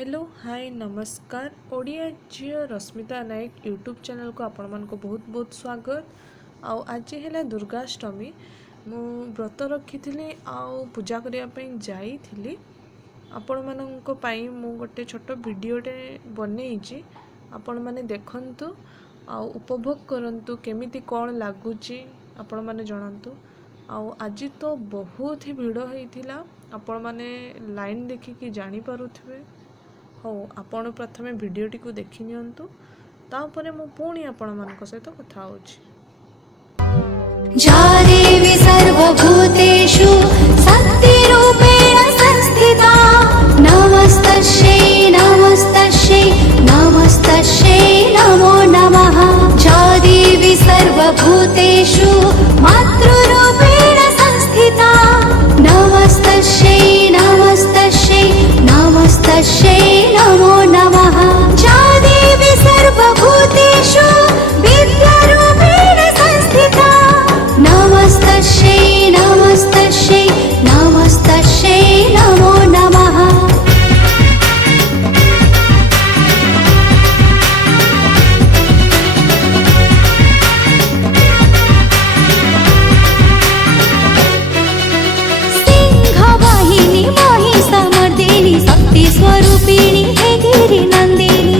Hello hi नमस्कार ओडिया झील रश्मिता नायक YouTube channel को आपण मान को बहुत बहुत स्वागत। आज है दुर्गाष्टमी मु व्रत रखी थी आउ पूजा करने जाइली आपण मानक मु गोटे छोट वीडियोटे बनई आपण माने देखंतु आ उपभोग करंतु केमिति कौन लगुच आपण माने जणांतु। आज तो बहुत ही भिड़ होइथिला आपण माने लाइन देखिकी जानी पारुथिबे। हो आपण प्रथमे वीडियोटी को देखि नियंतु तापरे मु पुणी आपण मानक सहित कथा होछि। या देवी सर्वभूतेषु शक्तिरूपेण संस्थिता नमस्तस्यै नमस्तस्यै नमस्तस्यै नमो नमः। या देवी सर्वभूतेषु मातृरूपेण संस्थिता नमस्तस्यै नमस्तस्यै नमस्तस्यै नमो नमः। या देवी सर्वभूतेषु विद्यारूपेण संस्थिता नमस्तस्यै नमस्तस्यै नमस्तस्यै नमो नमः। सिंहवाहिनी महिषमर्दिनी शक्ति स्वरूपिणी हे गिरिनन्दिनी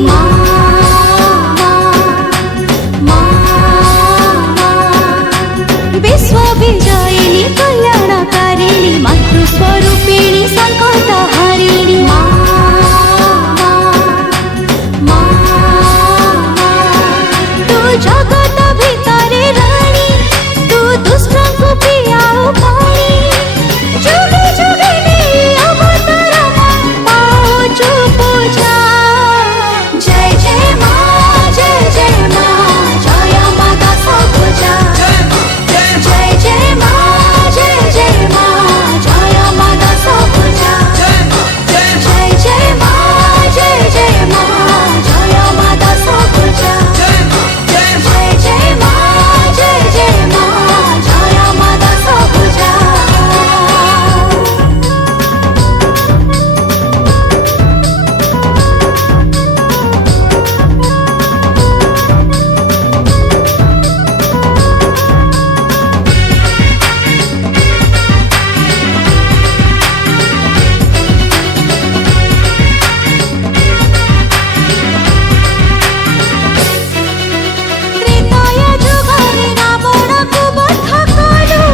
विश्वविजयिनी कल्याणकारिणी मातृस्वरूपिणी संकटहारिणी तू जगत भितरे राणी तू दुष्ट को पियाओ पानी जुगे जुगे नहीं अवतार पाओ पूजा। जय जय माँ जय जय माँ जय माता सबुजा। जय जय माँ जय माँ जय माता सबुजा। जय जय माँ जय माँ जय माता सबुजा। जय जय माँ जय माँ जय माता सबुजा। त्रेताय जुगरे रावणକୁ ବଧ କଲୁ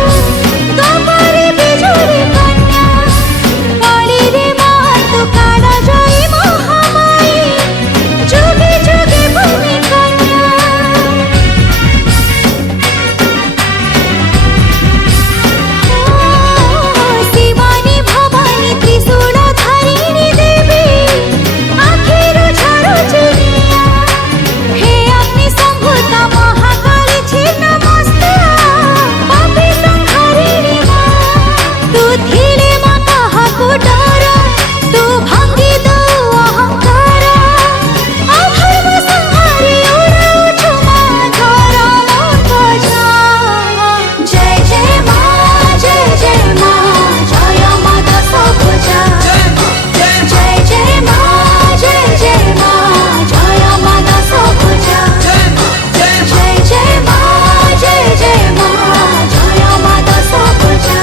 ତମରି ବିଜୁଳି କନ୍ୟା କଳିରେ ମାତୁ କାଳ ଜୟୀ ମହାମାୟୀ ଯୁଗେ ଯୁଗେ ଭୂମି କନ୍ୟା। शिवानी भवानी त्रिशूलधारिणी देवी आखिरु झरुछि निया हे अग्नि संभूता महाकाली छिन्नमस्ता पापी संहारिणी माँ। तू धीरे माँ काहाकु डर तू भांगी दो अहंकार अधर्म संहारी उड़ाउछु माँ धर्म ध्वजा। जय जय माँ जय माता सबुजा। जय जय माँ जय माता सबुजा। जय जय माँ जय माता सबुजा।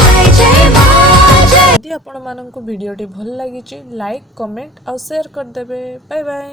जय जय माँ जय। यदि आपण मानक वीडियोटी भल लगी लाइक कमेंट और शेयर कर देबे। Bye bye.